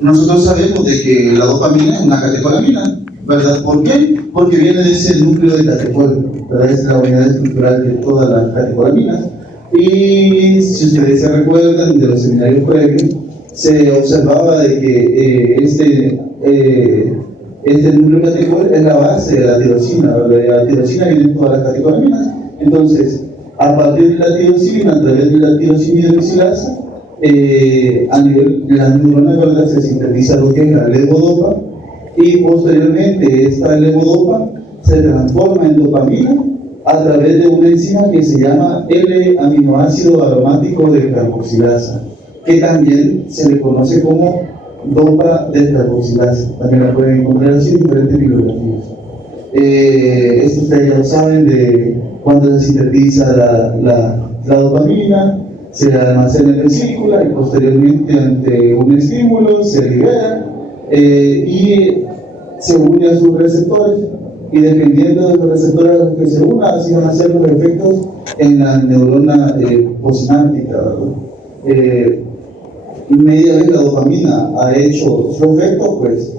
Nosotros sabemos de que la dopamina es una catecolamina, ¿verdad? ¿Por qué? Porque viene de ese núcleo de catecol, ¿verdad? Es la unidad estructural de todas las catecolaminas. Y si ustedes se recuerdan de los seminarios previos, se observaba de que este núcleo catecol es la base de la tirosina, ¿verdad? De la tirosina vienen todas las catecolaminas. Entonces, a partir de la tirosina, a través de la tirosina hidroxilasa, a nivel de las neuronas, ¿verdad?, se sintetiza lo que es la levodopa, y posteriormente esta levodopa se transforma en dopamina a través de una enzima que se llama L-aminoácido aromático descarboxilasa, que también se le conoce como dopa descarboxilasa. También la pueden encontrar así en diferentes bibliografías. Esto ustedes ya lo saben de cuando se sintetiza la dopamina, se almacena en la vesícula y posteriormente ante un estímulo se libera y se une a sus receptores, y dependiendo de los receptores a los que se una, así van a ser los efectos en la neurona postsináptica, ¿verdad? Media vez la dopamina ha hecho su efecto, pues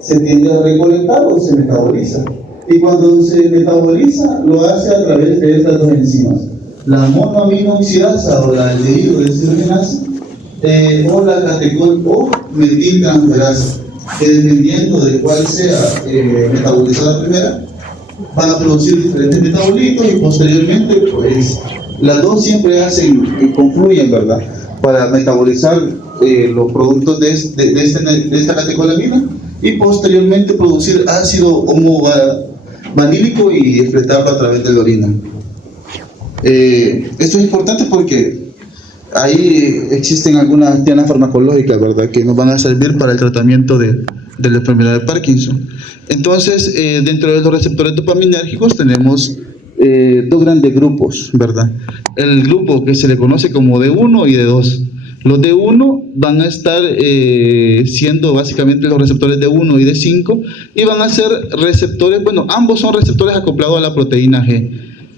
se tiende a recolectar o se metaboliza, y cuando se metaboliza lo hace a través de estas dos enzimas, la monoaminoxidasa o la aldehído deshidrogenasa, o la catecol o metiltransferasa, que dependiendo de cuál sea metabolizada primera, van a producir diferentes metabolitos, y posteriormente pues las dos siempre confluyen, ¿verdad?, para metabolizar los productos de esta catecolamina, y posteriormente producir ácido homovanílico y excretarlo a través de la orina. Esto es importante porque ahí existen algunas dianas farmacológicas, ¿verdad?, que nos van a servir para el tratamiento de la enfermedad de Parkinson. Entonces, dentro de los receptores dopaminérgicos tenemos dos grandes grupos, ¿verdad? El grupo que se le conoce como D1 y D2. Los D1 van a estar siendo básicamente los receptores D1 y D5, y van a ser receptores, bueno, ambos son receptores acoplados a la proteína G.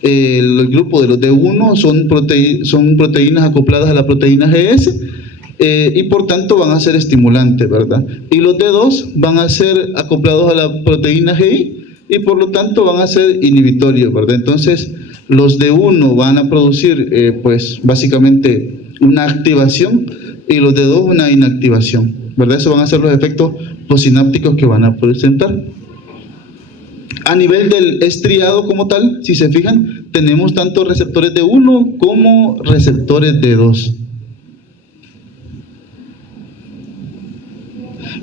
El grupo de los D1 son proteínas acopladas a la proteína GS, y por tanto van a ser estimulantes, ¿verdad? Y los D2 van a ser acoplados a la proteína GI, y por lo tanto van a ser inhibitorios, ¿verdad? Entonces los D1 van a producir pues básicamente una activación, y los D2 una inactivación, ¿verdad? Esos van a ser los efectos postsinápticos que van a presentar. A nivel del estriado como tal, si se fijan, tenemos tanto receptores D1 como receptores D2.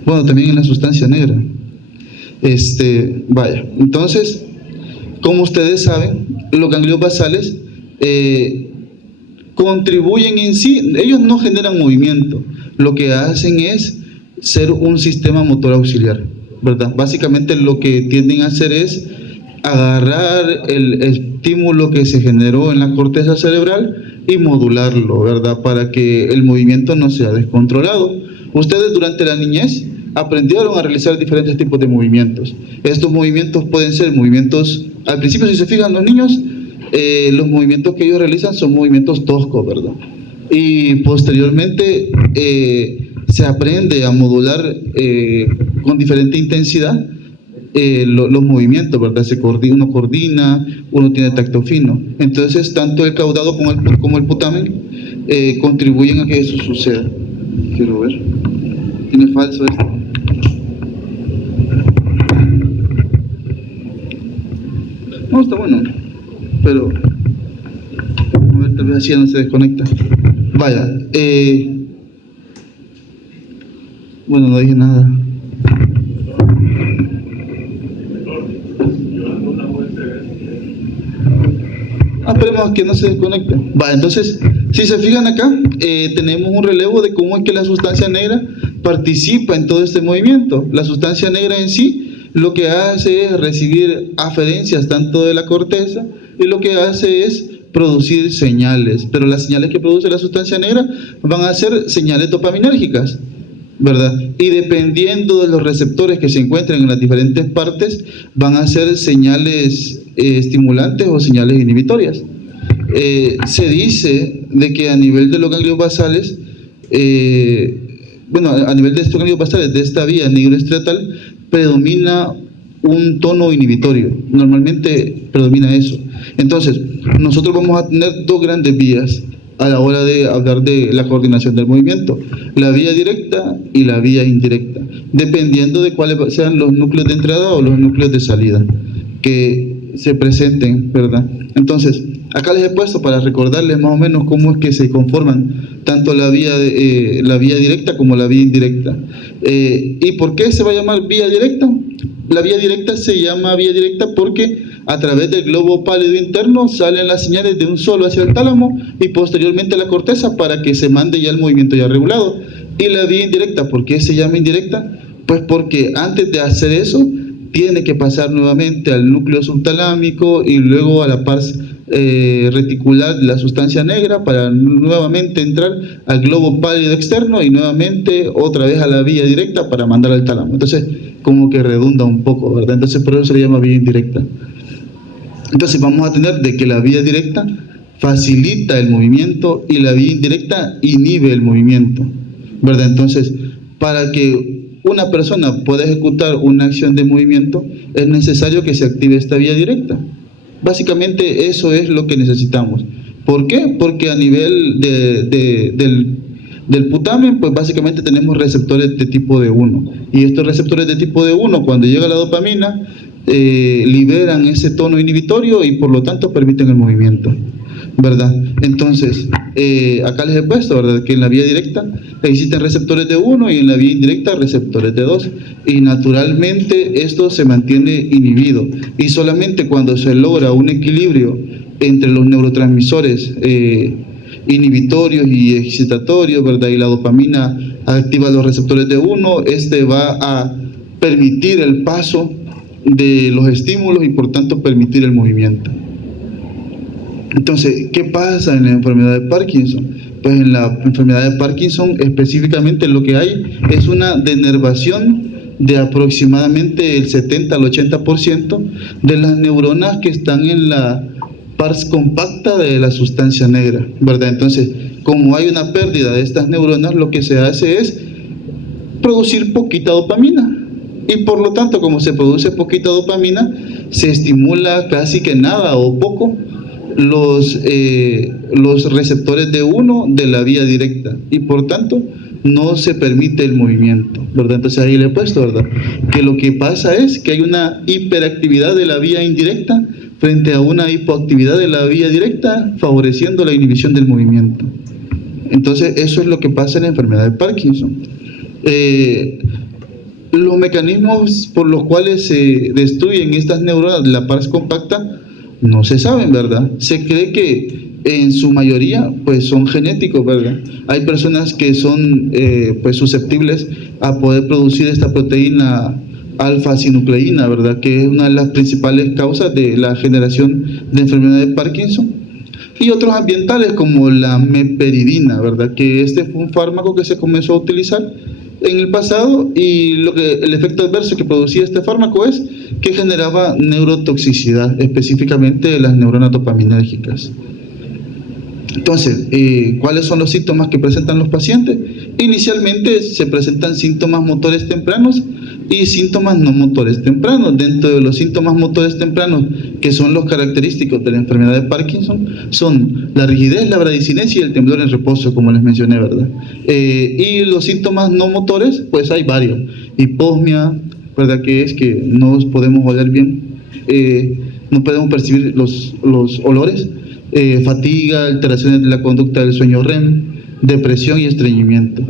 Bueno, también en la sustancia negra. Vaya, entonces, como ustedes saben, los ganglios basales contribuyen en sí, ellos no generan movimiento, lo que hacen es ser un sistema motor auxiliar, ¿verdad? Básicamente lo que tienden a hacer es agarrar el estímulo que se generó en la corteza cerebral y modularlo, ¿verdad?, para que el movimiento no sea descontrolado. Ustedes durante la niñez aprendieron a realizar diferentes tipos de movimientos. Estos movimientos pueden ser movimientos, al principio, si se fijan los niños, los movimientos que ellos realizan son movimientos toscos, ¿verdad? Y posteriormente se aprende a modular con diferente intensidad los movimientos, ¿verdad? Uno coordina, uno tiene tacto fino. Entonces, tanto el caudado como el putamen contribuyen a que eso suceda. Quiero ver. Tiene falso esto. No, está bueno, pero a ver, tal vez así ya no se desconecta. Vaya, bueno, no dije nada. Esperemos que no se desconecte. Vaya, entonces, si se fijan acá, tenemos un relevo de cómo es que la sustancia negra participa en todo este movimiento. La sustancia negra en sí lo que hace es recibir aferencias tanto de la corteza, y lo que hace es producir señales, pero las señales que produce la sustancia negra van a ser señales dopaminérgicas, ¿verdad? Y dependiendo de los receptores que se encuentren en las diferentes partes, van a ser señales estimulantes o señales inhibitorias. Se dice de que a nivel de los ganglios basales bueno, a nivel de estos ganglios basales, de esta vía neuroestriatal, predomina un tono inhibitorio, normalmente predomina eso. Entonces, nosotros vamos a tener dos grandes vías a la hora de hablar de la coordinación del movimiento: la vía directa y la vía indirecta, dependiendo de cuáles sean los núcleos de entrada o los núcleos de salida que se presenten, ¿verdad? Entonces, acá les he puesto para recordarles más o menos cómo es que se conforman tanto la vía directa como la vía indirecta. ¿Y por qué se va a llamar vía directa? La vía directa se llama vía directa porque a través del globo pálido interno salen las señales de un solo hacia el tálamo y posteriormente a la corteza para que se mande ya el movimiento ya regulado. Y la vía indirecta, ¿por qué se llama indirecta? Pues porque antes de hacer eso tiene que pasar nuevamente al núcleo subtalámico y luego a la parte reticular de la sustancia negra para nuevamente entrar al globo pálido externo y nuevamente otra vez a la vía directa para mandar al tálamo. Entonces como que redunda un poco, ¿verdad? Entonces por eso se le llama vía indirecta. Entonces vamos a tener de que la vía directa facilita el movimiento y la vía indirecta inhibe el movimiento, ¿verdad? Entonces, para que una persona pueda ejecutar una acción de movimiento es necesario que se active esta vía directa. Básicamente eso es lo que necesitamos. ¿Por qué? Porque a nivel del putamen, pues básicamente tenemos receptores de tipo D1, y estos receptores de tipo D1, cuando llega la dopamina, liberan ese tono inhibitorio y por lo tanto permiten el movimiento, ¿verdad? Entonces, acá les he puesto, ¿verdad?, que en la vía directa existen receptores de 1 y en la vía indirecta receptores de 2, y naturalmente esto se mantiene inhibido, y solamente cuando se logra un equilibrio entre los neurotransmisores inhibitorios y excitatorios, ¿verdad?, y la dopamina activa los receptores de 1, este va a permitir el paso de los estímulos y por tanto permitir el movimiento. Entonces, ¿qué pasa en la enfermedad de Parkinson? Pues en la enfermedad de Parkinson específicamente lo que hay es una denervación de aproximadamente el 70 al 80% de las neuronas que están en la pars compacta de la sustancia negra, ¿verdad? Entonces, como hay una pérdida de estas neuronas, lo que se hace es producir poquita dopamina. Y por lo tanto, como se produce poquita dopamina, se estimula casi que nada o poco los receptores de 1 de la vía directa, y por tanto no se permite el movimiento, ¿verdad? Entonces ahí le he puesto, ¿verdad?, que lo que pasa es que hay una hiperactividad de la vía indirecta frente a una hipoactividad de la vía directa, favoreciendo la inhibición del movimiento. Entonces eso es lo que pasa en la enfermedad de Parkinson. Los mecanismos por los cuales se destruyen estas neuronas de la pars compacta no se saben, ¿verdad? Se cree que en su mayoría pues son genéticos, ¿verdad? Hay personas que son pues susceptibles a poder producir esta proteína alfa-sinucleína, ¿verdad?, que es una de las principales causas de la generación de enfermedad de Parkinson, y otros ambientales como la meperidina, ¿verdad?, que este fue un fármaco que se comenzó a utilizar en el pasado, y el efecto adverso que producía este fármaco es que generaba neurotoxicidad, específicamente de las neuronas dopaminérgicas. Entonces, ¿cuáles son los síntomas que presentan los pacientes? Inicialmente se presentan síntomas motores tempranos y síntomas no motores tempranos. Dentro de los síntomas motores tempranos, que son los característicos de la enfermedad de Parkinson, son la rigidez, la bradicinesia y el temblor en reposo, como les mencioné, ¿verdad? Y los síntomas no motores, pues hay varios. Hiposmia, ¿verdad?, que es que no podemos oler bien, no podemos percibir los olores, fatiga, alteraciones de la conducta del sueño REM, depresión y estreñimiento.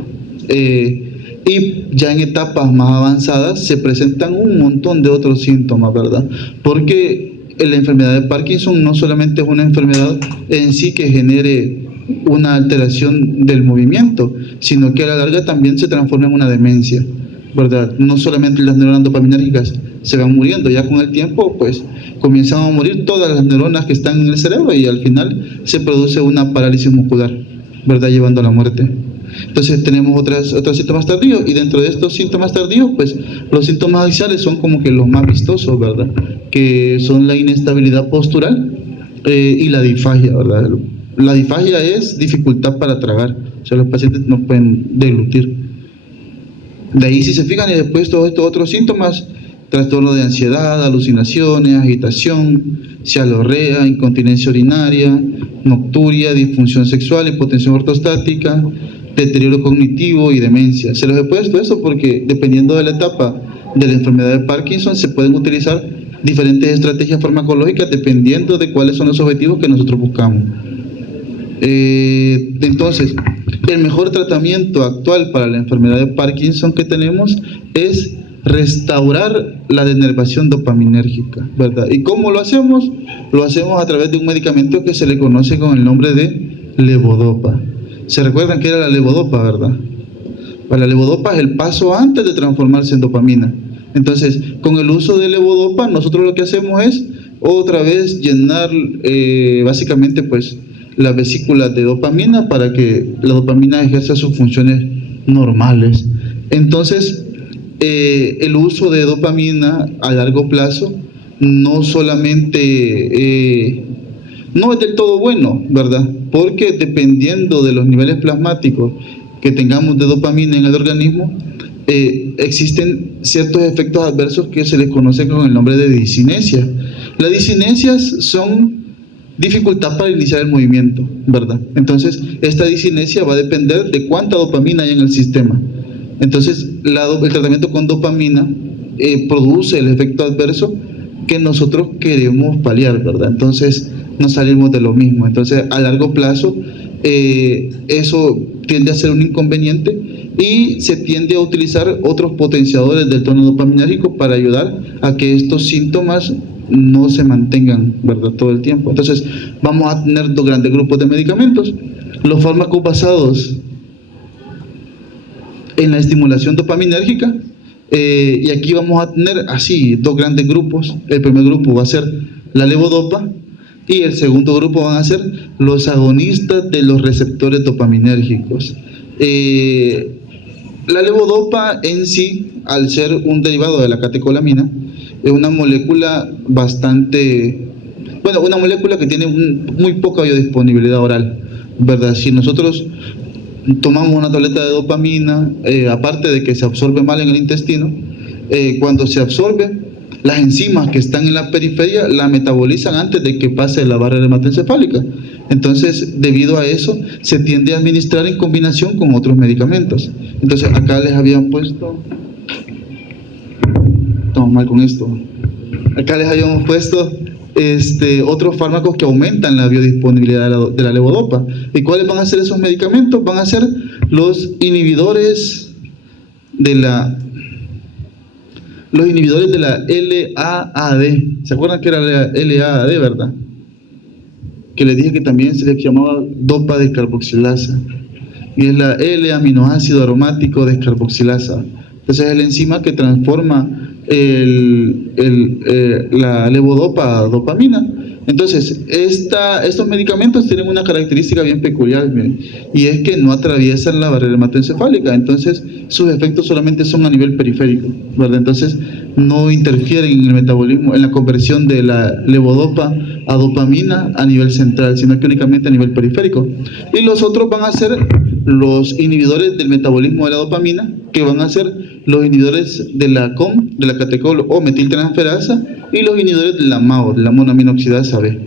Y ya en etapas más avanzadas se presentan un montón de otros síntomas, ¿verdad? Porque la enfermedad de Parkinson no solamente es una enfermedad en sí que genere una alteración del movimiento, sino que a la larga también se transforma en una demencia, ¿verdad? No solamente las neuronas dopaminérgicas se van muriendo, ya con el tiempo pues comienzan a morir todas las neuronas que están en el cerebro y al final se produce una parálisis muscular, ¿verdad?, llevando a la muerte. Entonces tenemos otros síntomas tardíos, y dentro de estos síntomas tardíos pues los síntomas axiales son como que los más vistosos, ¿verdad?, que son la inestabilidad postural y la disfagia, ¿verdad? La disfagia es dificultad para tragar, o sea, los pacientes no pueden deglutir. De ahí, si se fijan, y después todos estos otros síntomas: trastorno de ansiedad, alucinaciones, agitación, cialorrea, incontinencia urinaria, nocturia, disfunción sexual, hipotensión ortostática, deterioro cognitivo y demencia. Se los he puesto eso porque dependiendo de la etapa de la enfermedad de Parkinson se pueden utilizar diferentes estrategias farmacológicas dependiendo de cuáles son los objetivos que nosotros buscamos. Entonces, el mejor tratamiento actual para la enfermedad de Parkinson que tenemos es restaurar la denervación dopaminérgica, ¿verdad? ¿Y cómo lo hacemos? Lo hacemos a través de un medicamento que se le conoce con el nombre de levodopa. ¿Se recuerdan qué era la levodopa, verdad? Pues la levodopa es el paso antes de transformarse en dopamina. Entonces, con el uso de levodopa, nosotros lo que hacemos es otra vez llenar básicamente pues la vesícula de dopamina para que la dopamina ejerza sus funciones normales. Entonces, el uso de dopamina a largo plazo no solamente no es del todo bueno, ¿verdad? Porque dependiendo de los niveles plasmáticos que tengamos de dopamina en el organismo, existen ciertos efectos adversos que se les conoce con el nombre de disinesia. Las disinesias son dificultad para iniciar el movimiento, ¿verdad? Entonces, esta disinesia va a depender de cuánta dopamina hay en el sistema. Entonces, el tratamiento con dopamina produce el efecto adverso que nosotros queremos paliar, ¿verdad? Entonces, no salimos de lo mismo. Entonces, a largo plazo, eso tiende a ser un inconveniente y se tiende a utilizar otros potenciadores del tono dopaminérgico para ayudar a que estos síntomas no se mantengan, ¿verdad?, todo el tiempo. Entonces, vamos a tener dos grandes grupos de medicamentos: los fármacos basados en la estimulación dopaminérgica, y aquí vamos a tener así dos grandes grupos. El primer grupo va a ser la levodopa y el segundo grupo van a ser los agonistas de los receptores dopaminérgicos. La levodopa en sí, al ser un derivado de la catecolamina, es una molécula una molécula que tiene muy poca biodisponibilidad oral, ¿verdad? Si nosotros tomamos una tableta de dopamina, aparte de que se absorbe mal en el intestino, cuando se absorbe, las enzimas que están en la periferia la metabolizan antes de que pase la barrera hematoencefálica. Entonces, debido a eso, se tiende a administrar en combinación con otros medicamentos. Entonces, acá les habían puesto... Estamos mal con esto. Acá les habíamos puesto otros fármacos que aumentan la biodisponibilidad de la levodopa. ¿Y cuáles van a ser esos medicamentos? Van a ser los inhibidores de la LAAD. ¿Se acuerdan que era la LAAD, verdad? Que les dije que también se les llamaba dopa descarboxilasa. Y es la L-aminoácido aromático descarboxilasa. Entonces es la enzima que transforma la levodopa a dopamina. Entonces, estos medicamentos tienen una característica bien peculiar, miren, y es que no atraviesan la barrera hematoencefálica. Entonces, sus efectos solamente son a nivel periférico, ¿verdad? Entonces, no interfieren en el metabolismo, en la conversión de la levodopa a dopamina a nivel central, sino que únicamente a nivel periférico. Y los otros van a ser los inhibidores del metabolismo de la dopamina, que van a ser los inhibidores de la COM, de la catecol o metiltransferasa, y los inhibidores de la MAO, de la monoaminoxidasa B,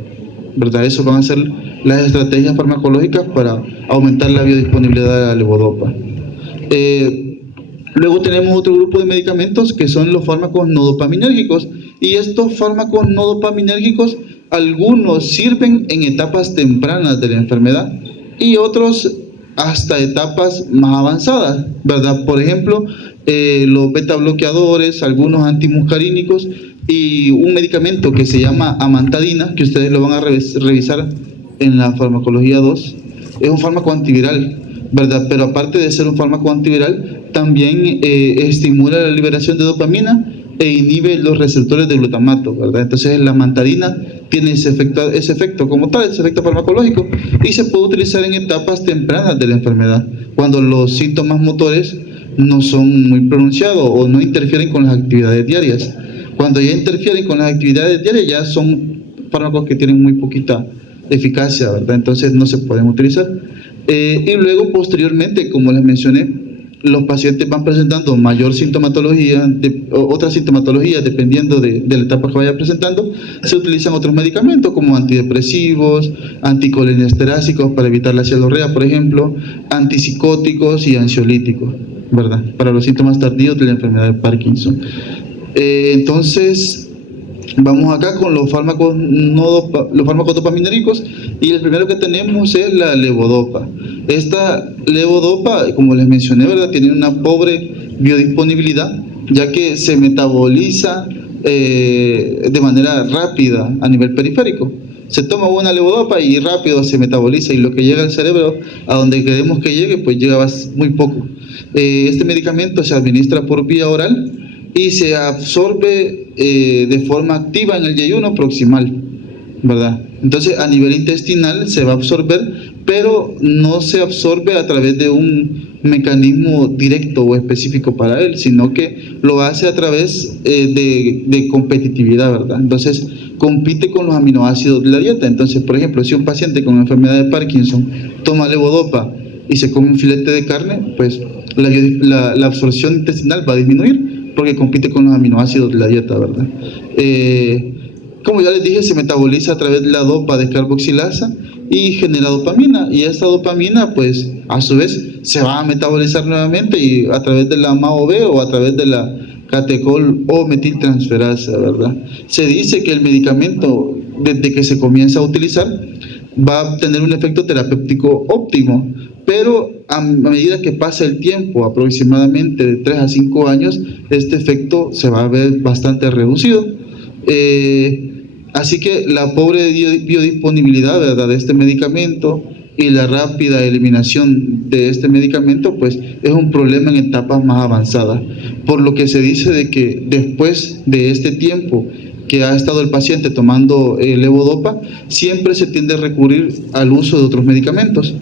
¿verdad? Esos van a ser las estrategias farmacológicas para aumentar la biodisponibilidad de la levodopa. Luego tenemos otro grupo de medicamentos que son los fármacos no dopaminérgicos, y estos fármacos no dopaminérgicos, algunos sirven en etapas tempranas de la enfermedad y otros hasta etapas más avanzadas, ¿verdad? Por ejemplo, los beta bloqueadores, algunos antimuscarínicos y un medicamento que se llama amantadina, que ustedes lo van a revisar en la farmacología 2, es un fármaco antiviral, ¿verdad? Pero aparte de ser un fármaco antiviral, también estimula la liberación de dopamina e inhibe los receptores de glutamato, ¿verdad? Entonces la amantadina tiene ese efecto como tal, ese efecto farmacológico, y se puede utilizar en etapas tempranas de la enfermedad, cuando los síntomas motores no son muy pronunciados o no interfieren con las actividades diarias. Cuando ya interfieren con las actividades diarias, ya son fármacos que tienen muy poquita eficacia, ¿verdad? Entonces no se pueden utilizar. Y luego, posteriormente, como les mencioné, los pacientes van presentando mayor sintomatología, otra sintomatología dependiendo de la etapa que vaya presentando, se utilizan otros medicamentos como antidepresivos, anticolinestéricos para evitar la cialorrea, por ejemplo, antipsicóticos y ansiolíticos, ¿verdad? Para los síntomas tardíos de la enfermedad de Parkinson. Entonces, vamos acá con los fármacos, los fármacos dopaminérgicos, y el primero que tenemos es la levodopa. Esta levodopa, como les mencioné, ¿verdad?, tiene una pobre biodisponibilidad, ya que se metaboliza de manera rápida a nivel periférico. Se toma una levodopa y rápido se metaboliza, y lo que llega al cerebro, a donde queremos que llegue, pues llega muy poco. Este medicamento se administra por vía oral y se absorbe de forma activa en el yeyuno proximal, ¿verdad? Entonces a nivel intestinal se va a absorber, pero no se absorbe a través de un mecanismo directo o específico para él, sino que lo hace a través de competitividad, ¿verdad? Entonces compite con los aminoácidos de la dieta. Entonces, por ejemplo, si un paciente con enfermedad de Parkinson toma levodopa y se come un filete de carne, pues la absorción intestinal va a disminuir, porque compite con los aminoácidos de la dieta, ¿verdad? Como ya les dije, se metaboliza a través de la dopa descarboxilasa y genera dopamina, y esta dopamina, pues, a su vez, se va a metabolizar nuevamente y a través de la MAO-B o a través de la catecol o metiltransferasa, ¿verdad? Se dice que el medicamento, desde que se comienza a utilizar, va a tener un efecto terapéutico óptimo, pero a medida que pasa el tiempo, aproximadamente de 3 a 5 años, este efecto se va a ver bastante reducido. Así que la pobre biodisponibilidad, ¿verdad?, de este medicamento y la rápida eliminación de este medicamento, pues es un problema en etapas más avanzadas, por lo que se dice de que después de este tiempo que ha estado el paciente tomando levodopa, siempre se tiende a recurrir al uso de otros medicamentos.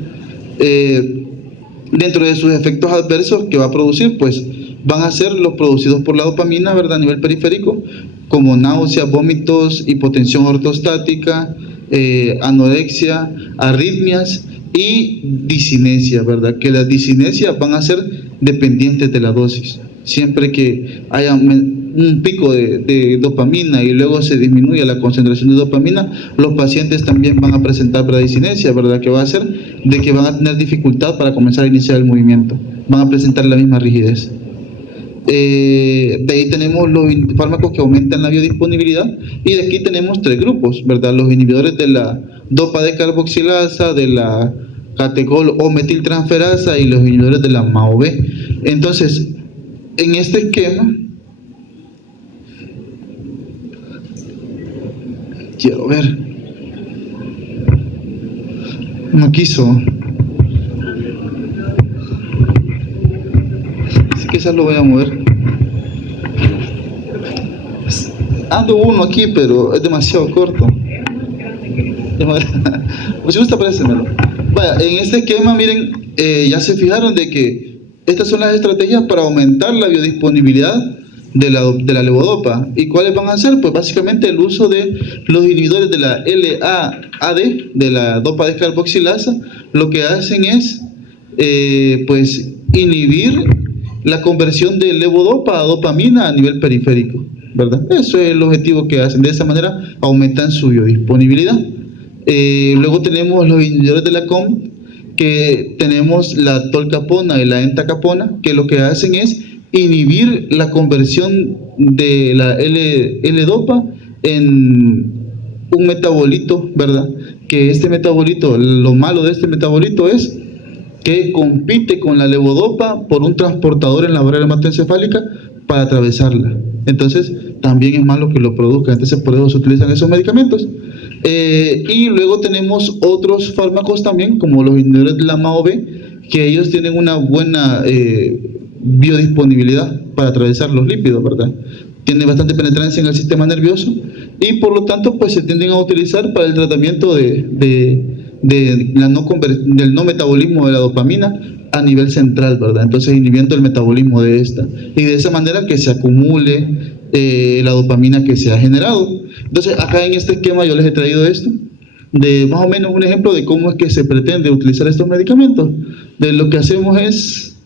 Dentro de sus efectos adversos que va a producir, pues van a ser los producidos por la dopamina, ¿verdad?, a nivel periférico, como náuseas, vómitos, hipotensión ortostática, anorexia, arritmias y disinesia, ¿verdad? Que las disinesias van a ser dependientes de la dosis. Siempre que haya un pico de dopamina y luego se disminuye la concentración de dopamina, los pacientes también van a presentar bradicinesia, ¿verdad? Que va a hacer de que van a tener dificultad para comenzar a iniciar el movimiento, van a presentar la misma rigidez. De ahí tenemos los fármacos que aumentan la biodisponibilidad, y de aquí tenemos 3 grupos, ¿verdad? Los inhibidores de la dopa descarboxilasa, de la catecol o metiltransferasa y los inhibidores de la MAO-B. Entonces, en este esquema, quiero ver, no quiso, así que quizás lo voy a mover. Ando uno aquí, pero es demasiado corto. Pues si gusta, présemelo. Vaya, en este esquema, miren, ya se fijaron de que estas son las estrategias para aumentar la biodisponibilidad de la levodopa. ¿Y cuáles van a ser? Pues básicamente el uso de los inhibidores de la LAAD, de la dopa descarboxilasa. Lo que hacen es pues inhibir la conversión de levodopa a dopamina a nivel periférico, ¿verdad? Eso es el objetivo que hacen. De esa manera aumentan su biodisponibilidad. Luego tenemos los inhibidores de la COM, que tenemos la tolcapona y la entacapona, que lo que hacen es inhibir la conversión de la L-dopa en un metabolito, ¿verdad? Que este metabolito, lo malo de este metabolito es que compite con la levodopa por un transportador en la barrera hematoencefálica para atravesarla. Entonces, también es malo que lo produzca. Entonces, por eso se utilizan esos medicamentos. Y luego tenemos otros fármacos también, como los inhibidores de la MAO-B, que ellos tienen una buena biodisponibilidad para atravesar los lípidos, ¿verdad? Tienen bastante penetrancia en el sistema nervioso y por lo tanto pues se tienden a utilizar para el tratamiento del no metabolismo de la dopamina a nivel central, ¿verdad? Entonces inhibiendo el metabolismo de esta y de esa manera que se acumule la dopamina que se ha generado. Entonces acá en este esquema yo les he traído esto de más o menos un ejemplo de cómo es que se pretende utilizar estos medicamentos. De lo que hacemos es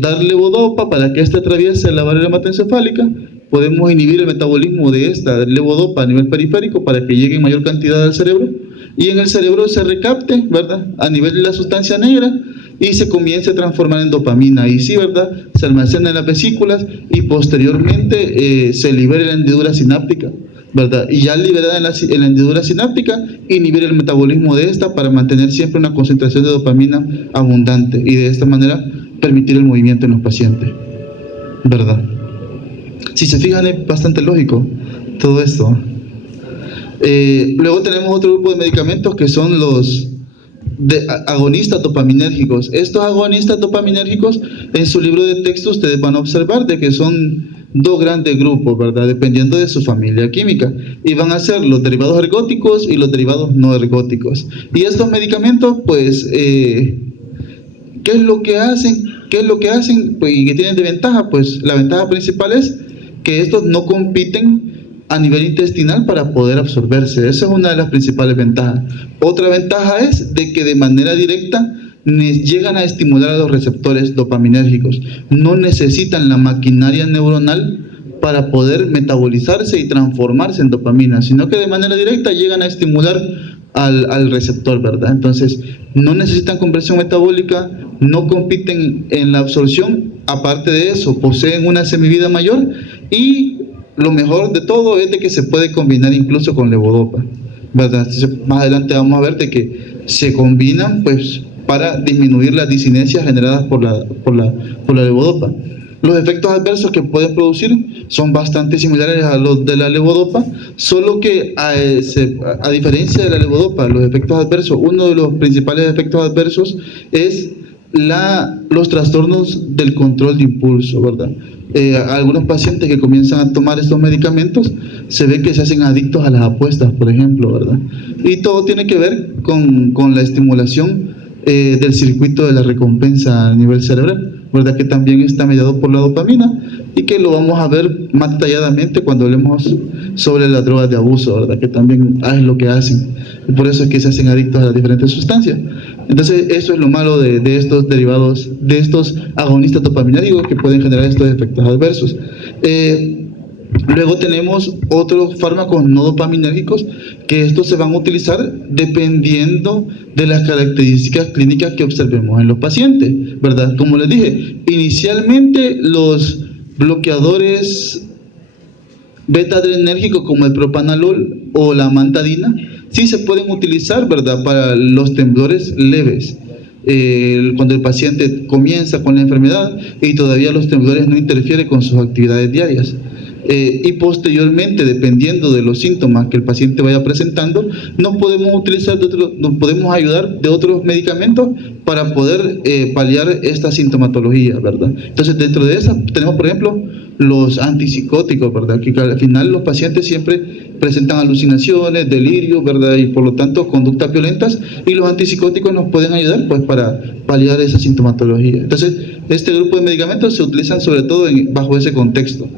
dar levodopa para que ésta atraviese la barrera hematoencefálica. Podemos inhibir el metabolismo de esta levodopa a nivel periférico para que llegue en mayor cantidad al cerebro y en el cerebro se recapte, ¿verdad?, a nivel de la sustancia negra y se comience a transformar en dopamina. Y sí, ¿verdad?, se almacena en las vesículas y posteriormente se libera en la hendidura sináptica, ¿verdad? Y ya liberada en la hendidura sináptica, inhibir el metabolismo de esta para mantener siempre una concentración de dopamina abundante y de esta manera permitir el movimiento en los pacientes, ¿verdad? Si se fijan, es bastante lógico todo esto. Luego tenemos otro grupo de medicamentos que son los agonistas dopaminérgicos. Estos agonistas dopaminérgicos, en su libro de texto ustedes van a observar de que son dos grandes grupos, ¿verdad?, dependiendo de su familia química, y van a ser los derivados ergóticos y los derivados no ergóticos. Y estos medicamentos, pues, ¿qué es lo que hacen? Pues, y que tienen de ventaja, pues la ventaja principal es que estos no compiten a nivel intestinal para poder absorberse. Esa es una de las principales ventajas. Otra ventaja es de que de manera directa llegan a estimular a los receptores dopaminérgicos. No necesitan la maquinaria neuronal para poder metabolizarse y transformarse en dopamina, sino que de manera directa llegan a estimular al receptor, ¿verdad? Entonces, no necesitan conversión metabólica, no compiten en la absorción, aparte de eso, poseen una semivida mayor y lo mejor de todo es de que se puede combinar incluso con levodopa, ¿verdad? Entonces, más adelante vamos a ver de que se combinan, pues, para disminuir las disinencias generadas por la levodopa. Los efectos adversos que pueden producir son bastante similares a los de la levodopa, solo que a diferencia de la levodopa, los efectos adversos, uno de los principales efectos adversos es los trastornos del control de impulso, ¿verdad? Algunos pacientes que comienzan a tomar estos medicamentos se ve que se hacen adictos a las apuestas, por ejemplo, ¿verdad? Y todo tiene que ver con la estimulación del circuito de la recompensa a nivel cerebral, ¿verdad?, que también está mediado por la dopamina y que lo vamos a ver más detalladamente cuando hablemos sobre las drogas de abuso, ¿verdad?, que también es lo que hacen, y por eso es que se hacen adictos a las diferentes sustancias. Entonces, eso es lo malo de estos derivados, de estos agonistas dopaminérgicos que pueden generar estos efectos adversos. Luego tenemos otros fármacos no dopaminérgicos que estos se van a utilizar dependiendo de las características clínicas que observemos en los pacientes, ¿verdad? Como les dije, inicialmente los bloqueadores beta-adrenérgicos como el propanolol o la amantadina sí se pueden utilizar, ¿verdad?, para los temblores leves. Cuando el paciente comienza con la enfermedad y todavía los temblores no interfieren con sus actividades diarias. Y posteriormente, dependiendo de los síntomas que el paciente vaya presentando, nos podemos ayudar de otros medicamentos para poder paliar esta sintomatología, ¿verdad? Entonces, dentro de esas tenemos, por ejemplo, los antipsicóticos, ¿verdad?, que al final los pacientes siempre presentan alucinaciones, delirios, ¿verdad?, y por lo tanto conductas violentas, y los antipsicóticos nos pueden ayudar, pues, para paliar esa sintomatología. Entonces, este grupo de medicamentos se utilizan sobre todo bajo ese contexto.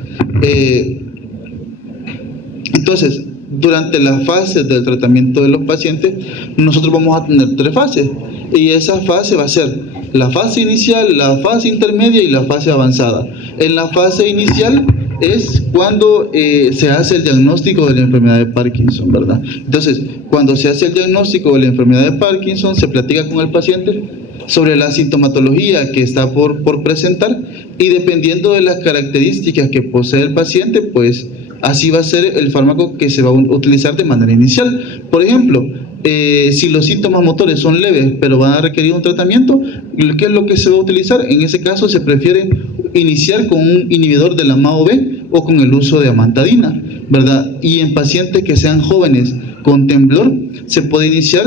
Entonces, durante las fases del tratamiento de los pacientes, nosotros vamos a tener 3 fases, y esa fase va a ser la fase inicial, la fase intermedia y la fase avanzada. En la fase inicial es cuando se hace el diagnóstico de la enfermedad de Parkinson, ¿verdad? Entonces, cuando se hace el diagnóstico de la enfermedad de Parkinson, se platica con el paciente sobre la sintomatología que está por presentar, y dependiendo de las características que posee el paciente, pues así va a ser el fármaco que se va a utilizar de manera inicial. Por ejemplo, si los síntomas motores son leves pero van a requerir un tratamiento, ¿qué es lo que se va a utilizar? En ese caso se prefiere iniciar con un inhibidor de la MAO-B o con el uso de amantadina, ¿verdad? Y en pacientes que sean jóvenes con temblor, se puede iniciar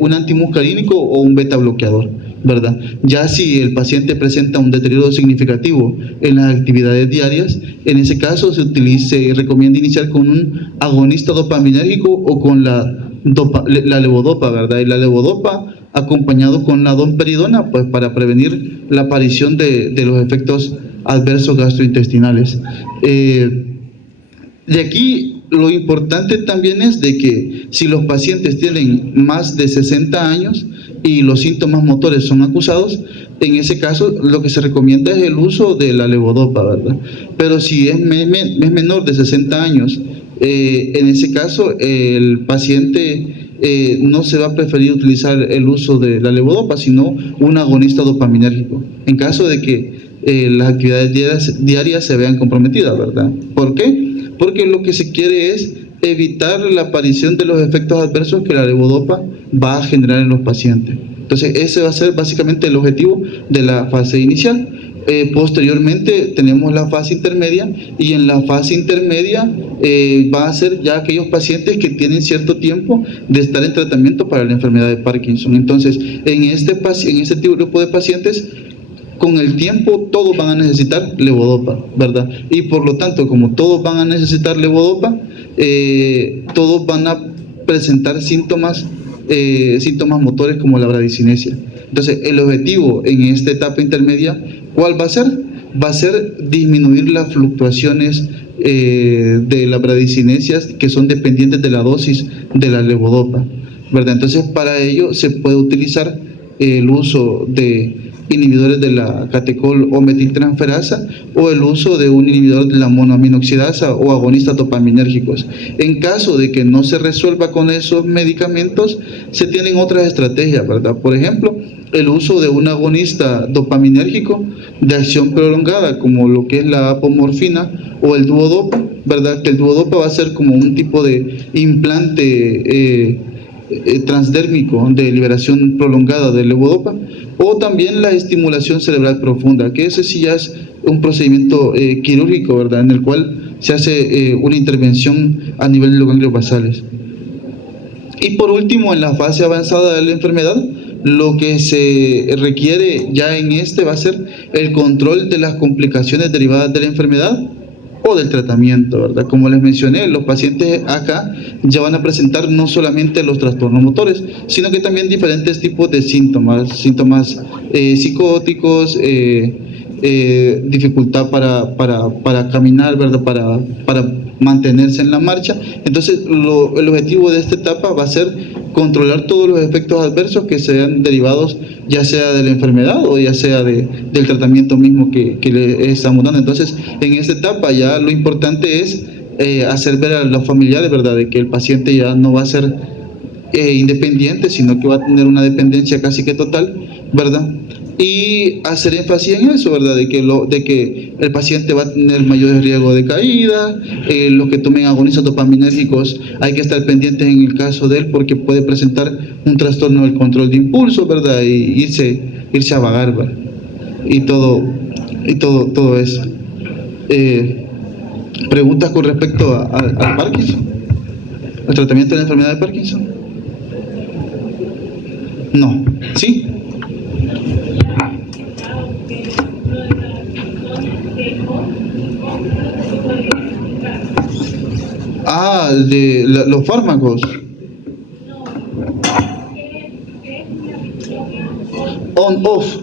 un antimuscarínico o un beta bloqueador, ¿verdad? Ya si el paciente presenta un deterioro significativo en las actividades diarias, en ese caso se recomienda iniciar con un agonista dopaminérgico o con la levodopa, ¿verdad? Y la levodopa acompañado con la domperidona, pues para prevenir la aparición de los efectos adversos gastrointestinales. De aquí lo importante también es de que si los pacientes tienen más de 60 años, y los síntomas motores son acusados, en ese caso lo que se recomienda es el uso de la levodopa, ¿verdad? Pero si es menor de 60 años, en ese caso el paciente no se va a preferir utilizar el uso de la levodopa, sino un agonista dopaminérgico, en caso de que las actividades diarias se vean comprometidas, ¿verdad? ¿Por qué? Porque lo que se quiere es evitar la aparición de los efectos adversos que la levodopa va a generar en los pacientes. Entonces ese va a ser básicamente el objetivo de la fase inicial. Posteriormente tenemos la fase intermedia, y en la fase intermedia va a ser ya aquellos pacientes que tienen cierto tiempo de estar en tratamiento para la enfermedad de Parkinson. Entonces en este grupo de pacientes, con el tiempo todos van a necesitar levodopa, ¿verdad? Y por lo tanto, como todos van a necesitar levodopa, todos van a presentar síntomas motores como la bradicinesia. Entonces el objetivo en esta etapa intermedia, ¿cuál va a ser? Va a ser disminuir las fluctuaciones de las bradicinesias que son dependientes de la dosis de la levodopa, ¿verdad? Entonces para ello se puede utilizar el uso de inhibidores de la catecol o metiltransferasa, o el uso de un inhibidor de la monoaminoxidasa o agonistas dopaminérgicos. En caso de que no se resuelva con esos medicamentos, se tienen otras estrategias, ¿verdad? Por ejemplo, el uso de un agonista dopaminérgico de acción prolongada, como lo que es la apomorfina o el duodopa, ¿verdad? Que el duodopa va a ser como un tipo de implante transdérmico de liberación prolongada de levodopa, o también la estimulación cerebral profunda, que ese sí ya es un procedimiento quirúrgico, ¿verdad? En el cual se hace una intervención a nivel de los ganglios basales. Y por último, en la fase avanzada de la enfermedad, lo que se requiere ya en va a ser el control de las complicaciones derivadas de la enfermedad o del tratamiento, ¿verdad? Como les mencioné, los pacientes acá ya van a presentar no solamente los trastornos motores, sino que también diferentes tipos de síntomas psicóticos, dificultad para caminar, ¿verdad? Para mantenerse en la marcha. Entonces el objetivo de esta etapa va a ser controlar todos los efectos adversos que sean derivados ya sea de la enfermedad o ya sea del tratamiento mismo que le estamos dando. Entonces en esta etapa ya lo importante es hacer ver a los familiares, ¿verdad?, de que el paciente ya no va a ser independiente, sino que va a tener una dependencia casi que total, ¿verdad? Y hacer énfasis en eso, ¿verdad?, de que el paciente va a tener mayores riesgos de caída. Los que tomen agonistas dopaminérgicos hay que estar pendientes en el caso de él, porque puede presentar un trastorno del control de impulso, ¿verdad?, y irse a vagar, ¿verdad? Y todo eso. ¿Preguntas con respecto al Parkinson? ¿Al tratamiento de la enfermedad de Parkinson? No. ¿Sí? De los fármacos. On-off.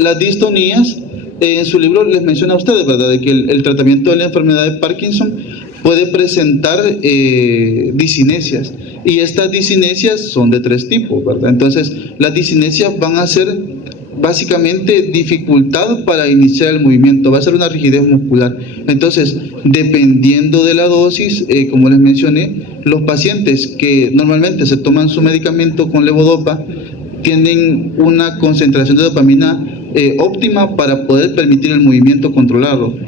Las distonías, en su libro les menciona a ustedes, ¿verdad?, de que el tratamiento de la enfermedad de Parkinson puede presentar disinesias, y estas disinesias son de 3 tipos, ¿verdad? Entonces las disinesias van a ser básicamente dificultad para iniciar el movimiento, va a ser una rigidez muscular. Entonces, dependiendo de la dosis, como les mencioné, los pacientes que normalmente se toman su medicamento con levodopa tienen una concentración de dopamina óptima para poder permitir el movimiento, controlarlo,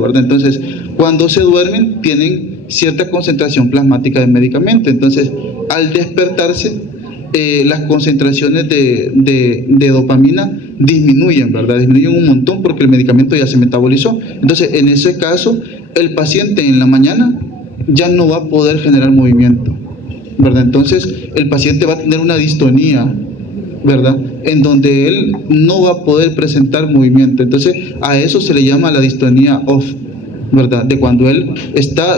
¿verdad? Entonces, cuando se duermen tienen cierta concentración plasmática del medicamento. Entonces, al despertarse, las concentraciones de dopamina disminuyen, ¿verdad? Disminuyen un montón porque el medicamento ya se metabolizó. Entonces, en ese caso, el paciente en la mañana ya no va a poder generar movimiento, ¿verdad? Entonces, el paciente va a tener una distonía, ¿verdad?, en donde él no va a poder presentar movimiento. Entonces, a eso se le llama la distonía off, ¿verdad?, de cuando él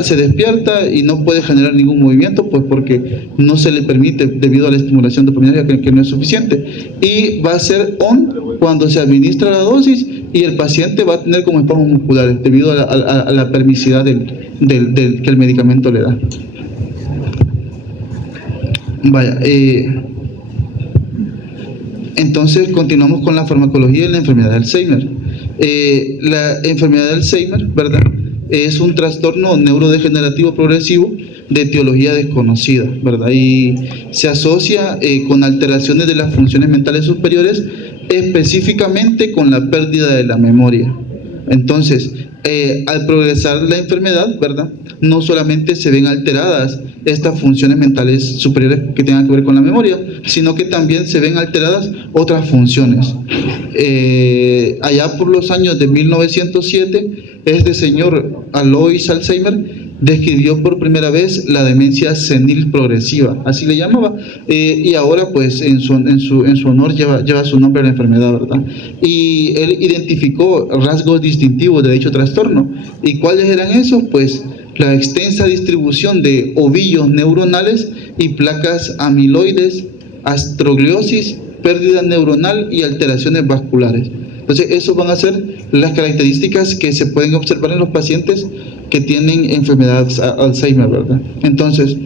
se despierta y no puede generar ningún movimiento, pues porque no se le permite debido a la estimulación dopaminérgica que no es suficiente. Y va a ser on cuando se administra la dosis y el paciente va a tener como espasmos musculares debido a la permisividad que el medicamento le da. Vaya, Entonces continuamos con la farmacología y la enfermedad de Alzheimer. La enfermedad de Alzheimer, ¿verdad?, es un trastorno neurodegenerativo progresivo de etiología desconocida, ¿verdad? Y se asocia con alteraciones de las funciones mentales superiores, específicamente con la pérdida de la memoria. Entonces, al progresar la enfermedad, ¿verdad?, no solamente se ven alteradas estas funciones mentales superiores que tengan que ver con la memoria, sino que también se ven alteradas otras funciones. Allá por los años de 1907, este señor Alois Alzheimer describió por primera vez la demencia senil progresiva, así le llamaba, y ahora pues en su honor lleva su nombre a la enfermedad, ¿verdad? Y él identificó rasgos distintivos de dicho trastorno. ¿Y cuáles eran esos? Pues la extensa distribución de ovillos neuronales y placas amiloides, astrogliosis, pérdida neuronal y alteraciones vasculares. Entonces, esos van a ser las características que se pueden observar en los pacientes que tienen enfermedad Alzheimer, ¿verdad? Entonces,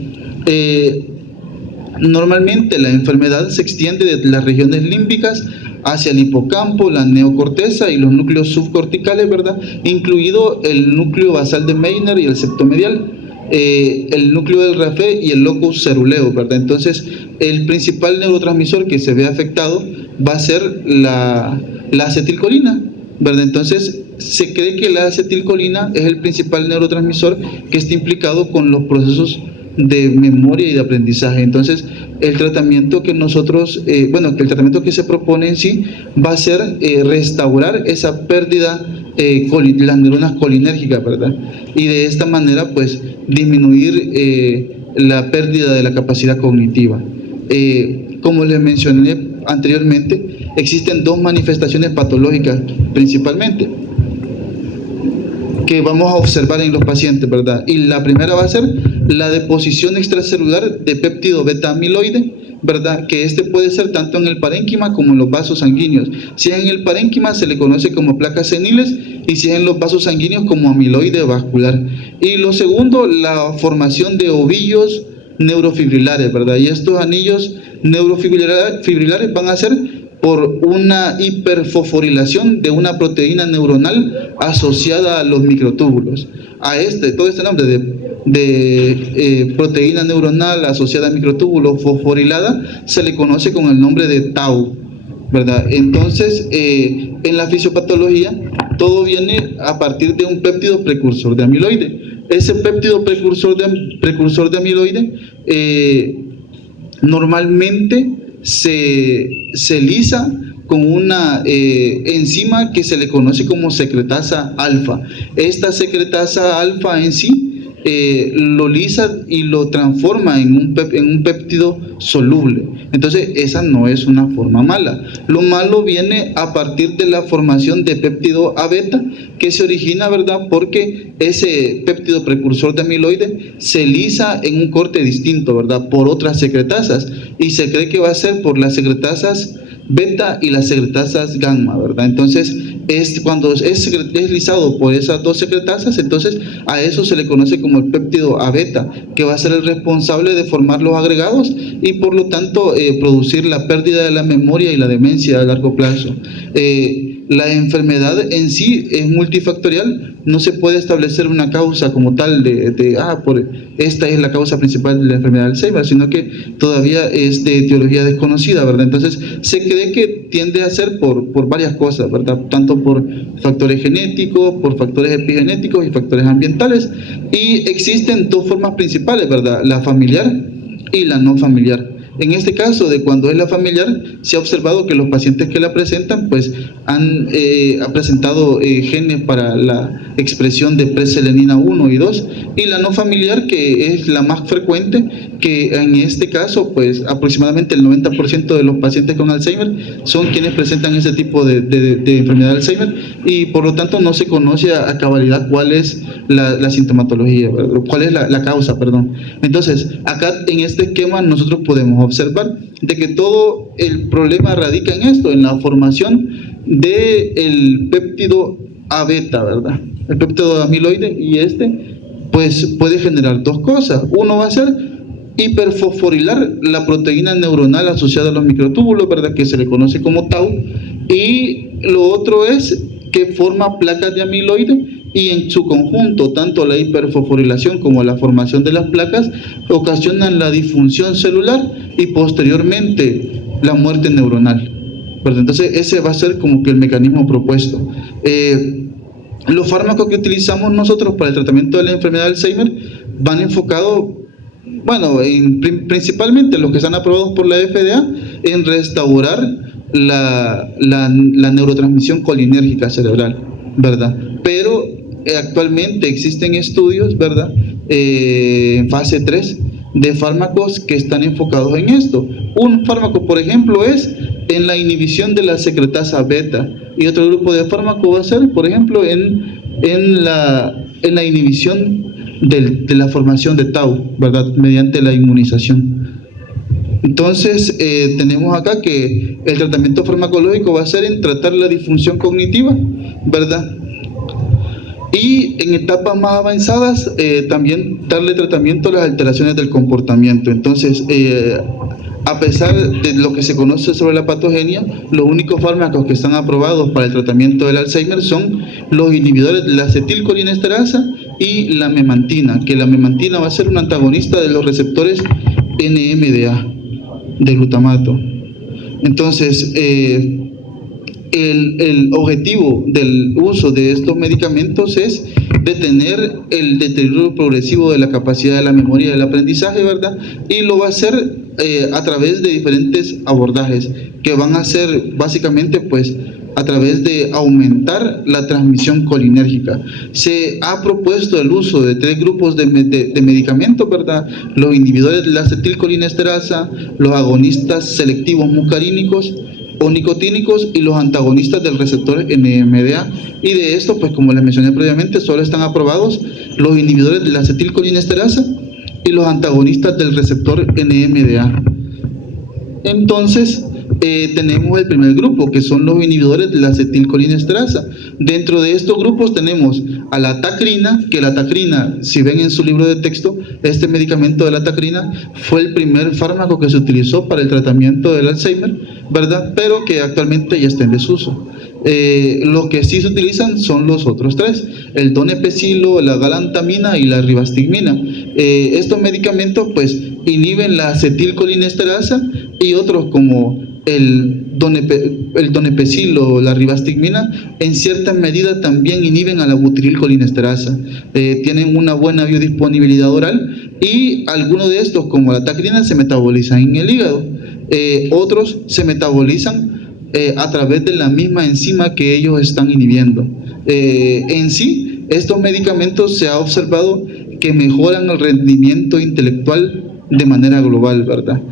normalmente la enfermedad se extiende de las regiones límbicas hacia el hipocampo, la neocorteza y los núcleos subcorticales, ¿verdad?, incluido el núcleo basal de Meissner y el septo medial, el núcleo del Raphe y el locus ceruleo, ¿verdad? Entonces, el principal neurotransmisor que se ve afectado va a ser la acetilcolina, ¿verdad? Entonces, se cree que la acetilcolina es el principal neurotransmisor que está implicado con los procesos de memoria y de aprendizaje. Entonces, el tratamiento que nosotros, el tratamiento que se propone en sí va a ser restaurar esa pérdida, las neuronas colinérgicas, ¿verdad? Y de esta manera, pues, disminuir la pérdida de la capacidad cognitiva. Como les mencioné anteriormente, existen dos manifestaciones patológicas principalmente que vamos a observar en los pacientes, ¿verdad? Y la primera va a ser la deposición extracelular de péptido beta amiloide, ¿verdad?, que puede ser tanto en el parénquima como en los vasos sanguíneos. Si es en el parénquima se le conoce como placas seniles, y si es en los vasos sanguíneos como amiloide vascular. Y lo segundo, la formación de ovillos neurofibrilares, ¿verdad? Y estos anillos neurofibrilares van a ser por una hiperfosforilación de una proteína neuronal asociada a los microtúbulos. Todo este nombre de proteína neuronal asociada a microtúbulos fosforilada se le conoce con el nombre de tau, ¿verdad? Entonces, en la fisiopatología, todo viene a partir de un péptido precursor de amiloide. Ese péptido precursor de amiloide normalmente se lisa con una enzima que se le conoce como secretasa alfa. Esta secretasa alfa en sí lo lisa y lo transforma en un péptido soluble. Entonces, esa no es una forma mala. Lo malo viene a partir de la formación de péptido A beta, que se origina, ¿verdad?, porque ese péptido precursor de amiloide se lisa en un corte distinto, ¿verdad?, por otras secretasas, y se cree que va a ser por las secretasas beta y las secretasas gamma, ¿verdad? Entonces, cuando es lisado por esas dos secretasas, entonces a eso se le conoce como el péptido A beta, que va a ser el responsable de formar los agregados y por lo tanto producir la pérdida de la memoria y la demencia a largo plazo. La enfermedad en sí es multifactorial, no se puede establecer una causa como tal esta es la causa principal de la enfermedad de Alzheimer, sino que todavía es de etiología desconocida, ¿verdad? Entonces, se cree que tiende a ser por varias cosas, ¿verdad? Tanto por factores genéticos, por factores epigenéticos y factores ambientales. Y existen dos formas principales, ¿verdad?, la familiar y la no familiar. En este caso, de cuando es la familiar, se ha observado que los pacientes que la presentan, pues han presentado genes para la expresión de preselenina 1 y 2, y la no familiar, que es la más frecuente, que en este caso, pues aproximadamente el 90% de los pacientes con Alzheimer son quienes presentan ese tipo de enfermedad de Alzheimer, y por lo tanto no se conoce a cabalidad cuál es la sintomatología, cuál es la causa, perdón. Entonces, acá en este esquema nosotros podemos observar de que todo el problema radica en esto, en la formación del péptido A beta, ¿verdad? El péptido amiloide, y pues puede generar dos cosas. Uno va a ser hiperfosforilar la proteína neuronal asociada a los microtúbulos, ¿verdad?, que se le conoce como tau, y lo otro es que forma placas de amiloide, y en su conjunto, tanto la hiperfosforilación como la formación de las placas ocasionan la disfunción celular y posteriormente la muerte neuronal, ¿verdad? Entonces ese va a ser como que el mecanismo propuesto. Los fármacos que utilizamos nosotros para el tratamiento de la enfermedad de Alzheimer van enfocados, bueno, principalmente los que están aprobados por la FDA, en restaurar la neurotransmisión colinérgica cerebral, ¿verdad? Pero actualmente existen estudios, ¿verdad?, en fase 3 de fármacos que están enfocados en esto. Un fármaco, por ejemplo, es en la inhibición de la secretasa beta, y otro grupo de fármacos va a ser, por ejemplo, en la inhibición de la formación de tau, ¿verdad?, mediante la inmunización. Entonces, tenemos acá que el tratamiento farmacológico va a ser en tratar la disfunción cognitiva, ¿verdad? Y en etapas más avanzadas, también darle tratamiento a las alteraciones del comportamiento. Entonces, a pesar de lo que se conoce sobre la patogenia, los únicos fármacos que están aprobados para el tratamiento del Alzheimer son los inhibidores de la acetilcolinesterasa y la memantina, que la memantina va a ser un antagonista de los receptores NMDA, de glutamato. Entonces, el objetivo del uso de estos medicamentos es detener el deterioro progresivo de la capacidad de la memoria y del aprendizaje, ¿verdad? Y lo va a hacer a través de diferentes abordajes, que van a ser básicamente, pues, a través de aumentar la transmisión colinérgica. Se ha propuesto el uso de 3 grupos de medicamentos, ¿verdad? Los inhibidores de la acetilcolinesterasa, los agonistas selectivos muscarínicos o nicotínicos y los antagonistas del receptor NMDA. Y de esto, pues como les mencioné previamente, solo están aprobados los inhibidores de la acetilcolinesterasa y los antagonistas del receptor NMDA. Entonces, tenemos el primer grupo, que son los inhibidores de la acetilcolinesterasa. Dentro de estos grupos tenemos a la tacrina, que la tacrina, si ven en su libro de texto, este medicamento de la tacrina fue el primer fármaco que se utilizó para el tratamiento del Alzheimer, ¿verdad?, pero que actualmente ya está en desuso. Los que sí se utilizan son los otros 3, el donepezilo, la galantamina y la ribastigmina. Estos medicamentos pues inhiben la acetilcolinesterasa, y otros como el donepezilo, la ribastigmina, en cierta medida también inhiben a la butirilcolinesterasa. Tienen una buena biodisponibilidad oral, y algunos de estos, como la tacrina, se metabolizan en el hígado. Otros se metabolizan a través de la misma enzima que ellos están inhibiendo. En sí, estos medicamentos se ha observado que mejoran el rendimiento intelectual de manera global, ¿verdad?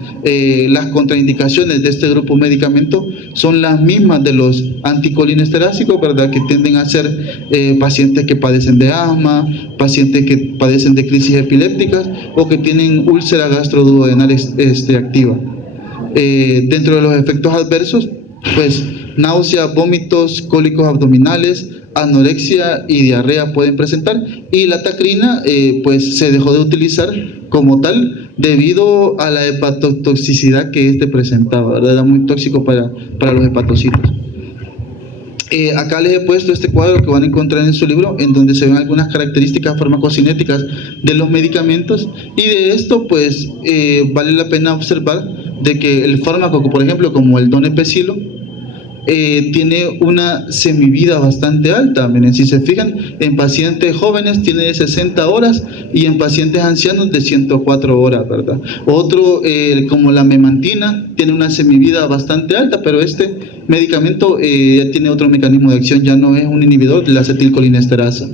Las contraindicaciones de este grupo de medicamentos son las mismas de los anticolinestérasicos, ¿verdad?, que tienden a ser pacientes que padecen de asma, pacientes que padecen de crisis epilépticas o que tienen úlcera gastroduodenal activa. Dentro de los efectos adversos, pues náuseas, vómitos, cólicos abdominales, anorexia y diarrea pueden presentar, y la tacrina pues se dejó de utilizar como tal debido a la hepatotoxicidad que este presentaba, ¿verdad? Era muy tóxico para los hepatocitos. Acá les he puesto este cuadro que van a encontrar en su libro, en donde se ven algunas características farmacocinéticas de los medicamentos, y de esto pues vale la pena observar de que el fármaco, por ejemplo, como el donepezilo, tiene una semivida bastante alta. Miren, si se fijan, en pacientes jóvenes tiene de 60 horas y en pacientes ancianos de 104 horas, ¿verdad? Otro, como la memantina, tiene una semivida bastante alta, pero este medicamento ya tiene otro mecanismo de acción, ya no es un inhibidor de la acetilcolinesterasa.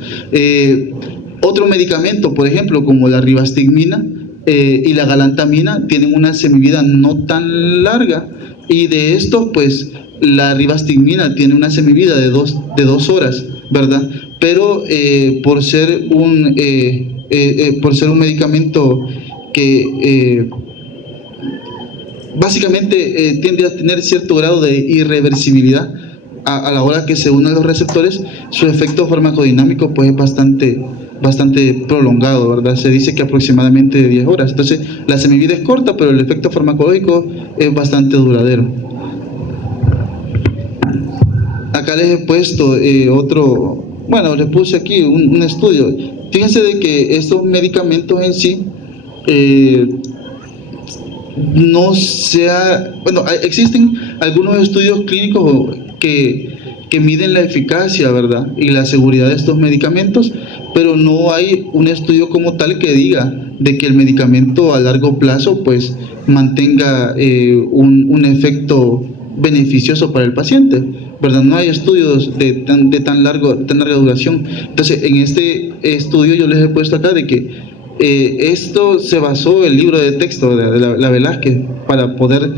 Otro medicamento, por ejemplo, como la ribastigmina y la galantamina, tienen una semivida no tan larga, y de esto, pues, la ribastigmina tiene una semivida de 2 horas, ¿verdad? Pero por ser un medicamento que básicamente tiende a tener cierto grado de irreversibilidad a la hora que se unen los receptores, su efecto farmacodinámico pues es bastante bastante prolongado, ¿verdad? Se dice que aproximadamente 10 horas. Entonces, la semivida es corta, pero el efecto farmacológico es bastante duradero. Acá les he puesto les puse aquí un estudio. Fíjense de que estos medicamentos en sí, existen algunos estudios clínicos que miden la eficacia, ¿verdad? Y la seguridad de estos medicamentos, pero no hay un estudio como tal que diga de que el medicamento a largo plazo pues mantenga un efecto beneficioso para el paciente, ¿verdad? No hay estudios de tan larga duración. Entonces, en este estudio yo les he puesto acá de que esto se basó el libro de texto de la Velázquez para poder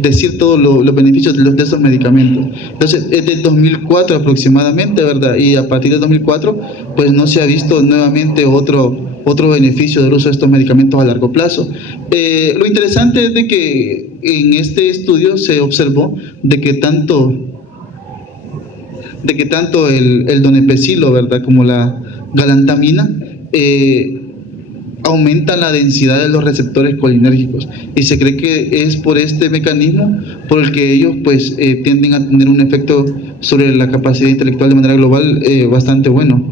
decir todos los beneficios de estos medicamentos. Entonces, es del 2004 aproximadamente, ¿verdad? Y a partir del 2004, pues no se ha visto nuevamente otro beneficio del uso de estos medicamentos a largo plazo. Lo interesante es de que en este estudio se observó de que tanto el donepezilo, ¿verdad?, como la galantamina aumentan la densidad de los receptores colinérgicos, y se cree que es por este mecanismo por el que ellos pues tienden a tener un efecto sobre la capacidad intelectual de manera global bastante bueno.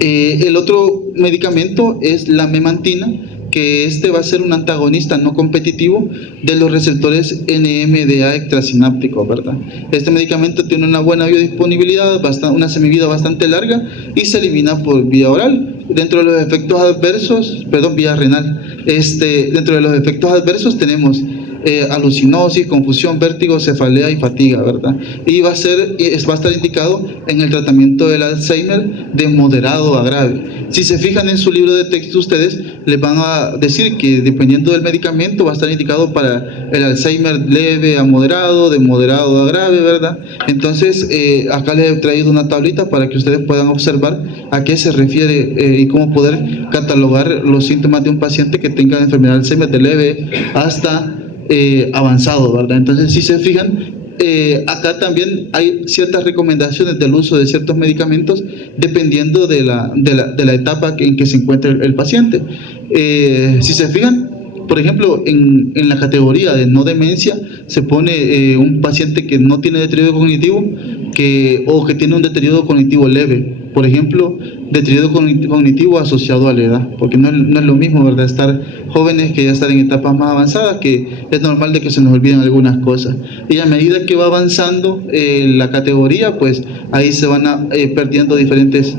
El otro medicamento es la memantina, que va a ser un antagonista no competitivo de los receptores NMDA extrasinápticos, ¿verdad? Este medicamento tiene una buena biodisponibilidad, una semivida bastante larga, y se elimina por vía oral. Dentro de los efectos adversos, vía renal, dentro de los efectos adversos tenemos alucinosis, confusión, vértigo, cefalea y fatiga, ¿verdad? Y va a estar indicado en el tratamiento del Alzheimer de moderado a grave. Si se fijan en su libro de texto, ustedes les van a decir que dependiendo del medicamento va a estar indicado para el Alzheimer leve a moderado, de moderado a grave, ¿verdad? Entonces, acá les he traído una tablita para que ustedes puedan observar a qué se refiere y cómo poder catalogar los síntomas de un paciente que tenga enfermedad de Alzheimer de leve hasta avanzado, ¿verdad? Entonces, si se fijan, acá también hay ciertas recomendaciones del uso de ciertos medicamentos dependiendo de la etapa en que se encuentra el paciente. Si se fijan, por ejemplo, en la categoría de no demencia se pone un paciente que no tiene deterioro cognitivo o que tiene un deterioro cognitivo leve. Por ejemplo, deterioro cognitivo asociado a la edad, porque no es lo mismo, ¿verdad?, estar jóvenes que ya estar en etapas más avanzadas, que es normal de que se nos olviden algunas cosas. Y a medida que va avanzando la categoría, pues ahí se van perdiendo diferentes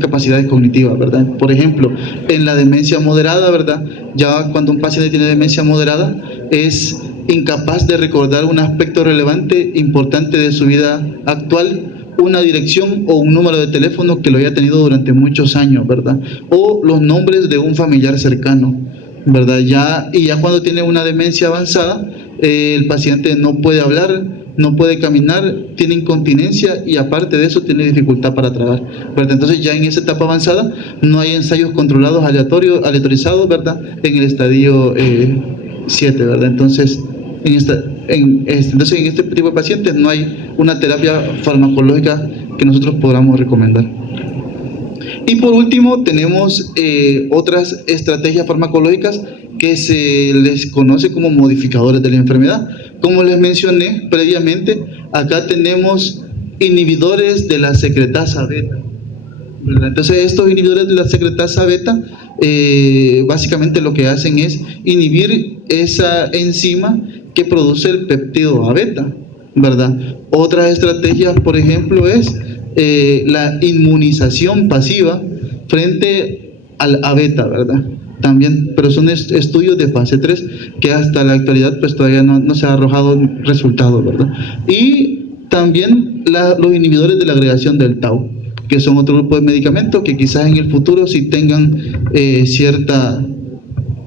capacidades cognitivas, ¿verdad? Por ejemplo, en la demencia moderada, ¿verdad?, ya cuando un paciente tiene demencia moderada, es incapaz de recordar un aspecto relevante, importante de su vida actual, una dirección o un número de teléfono que lo haya tenido durante muchos años, ¿verdad? O los nombres de un familiar cercano, ¿verdad? Ya cuando tiene una demencia avanzada, el paciente no puede hablar, no puede caminar, tiene incontinencia y aparte de eso tiene dificultad para tragar, ¿verdad? Entonces ya en esa etapa avanzada no hay ensayos controlados aleatorizados, ¿verdad?, en el estadio 7, ¿verdad? Entonces en este tipo de pacientes no hay una terapia farmacológica que nosotros podamos recomendar. Y por último tenemos otras estrategias farmacológicas que se les conoce como modificadores de la enfermedad. Como les mencioné previamente, acá tenemos inhibidores de la secretasa beta, ¿verdad? Entonces estos inhibidores de la secretasa beta básicamente lo que hacen es inhibir esa enzima que produce el péptido A beta, ¿verdad? Otras estrategias, por ejemplo, es la inmunización pasiva frente al A beta, ¿verdad? También, pero son estudios de fase 3 que hasta la actualidad pues todavía no se ha arrojado resultados, ¿verdad? Y también los inhibidores de la agregación del tau, que son otro grupo de medicamentos que quizás en el futuro sí tengan cierta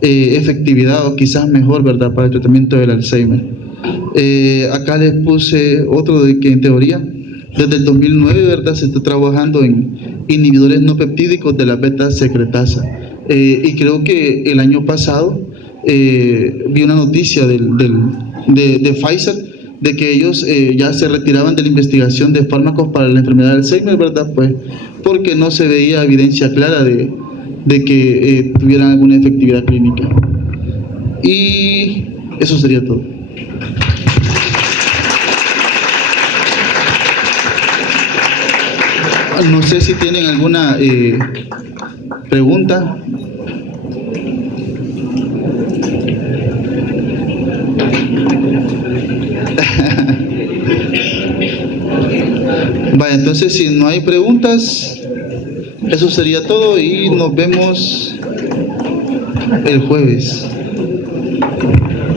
efectividad o quizás mejor, ¿verdad?, para el tratamiento del Alzheimer. Acá les puse otro de que en teoría desde el 2009, ¿verdad?, se está trabajando en inhibidores no peptídicos de la beta secretasa, y creo que el año pasado vi una noticia de Pfizer de que ellos ya se retiraban de la investigación de fármacos para la enfermedad de Alzheimer, ¿verdad? Pues porque no se veía evidencia clara de que tuvieran alguna efectividad clínica. Y eso sería todo. No sé si tienen alguna pregunta. Vaya, entonces si no hay preguntas, eso sería todo y nos vemos el jueves.